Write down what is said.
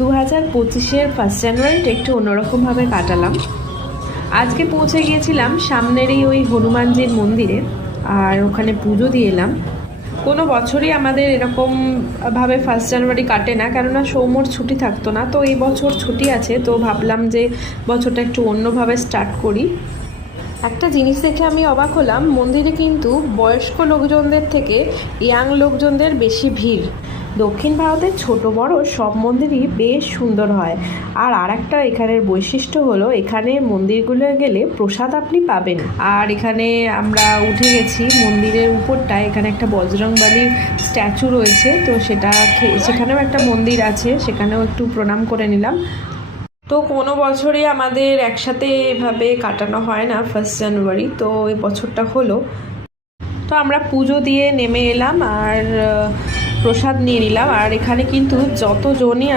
2025-এর 1 জানুয়ারিটা একটু অন্যরকমভাবে কাটালাম। আজকে পৌঁছে গিয়েছিলাম সামনেরই ওই হনুমানজির মন্দিরে, আর ওখানে পুজো দিয়ে এলাম। কোনো বছরই আমাদের এরকমভাবে 1 জানুয়ারি কাটে না, কেননা সৌম্যর ছুটি থাকতো না। তো এই বছর ছুটি আছে, তো ভাবলাম যে বছরটা একটু অন্যভাবে স্টার্ট করি। একটা জিনিস দেখে আমি অবাক হলাম, মন্দিরে কিন্তু বয়স্ক লোকজনদের থেকে ইয়াং লোকজনদের বেশি ভিড়। দক্ষিণ ভারতের ছোট বড় সব মন্দিরই বেশ সুন্দর হয়। আর একটা এখানের বৈশিষ্ট্য হলো, এখানে মন্দিরগুলো গেলে প্রসাদ আপনি পাবেন। আর এখানে আমরা উঠে গেছি মন্দিরের উপরটায়, এখানে একটা বজরংবলীর স্ট্যাচু রয়েছে, তো সেখানেও একটা মন্দির আছে, সেখানেও একটু প্রণাম করে নিলাম। তো কোনো বছরই আমাদের একসাথে এভাবে কাটানো হয় না 1 জানুয়ারি, তো এই বছরটা হলো। তো আমরা পুজো দিয়ে নেমে এলাম আর প্রসাদ নিয়ে নিলাম। আর এখানে কিন্তু যতজনই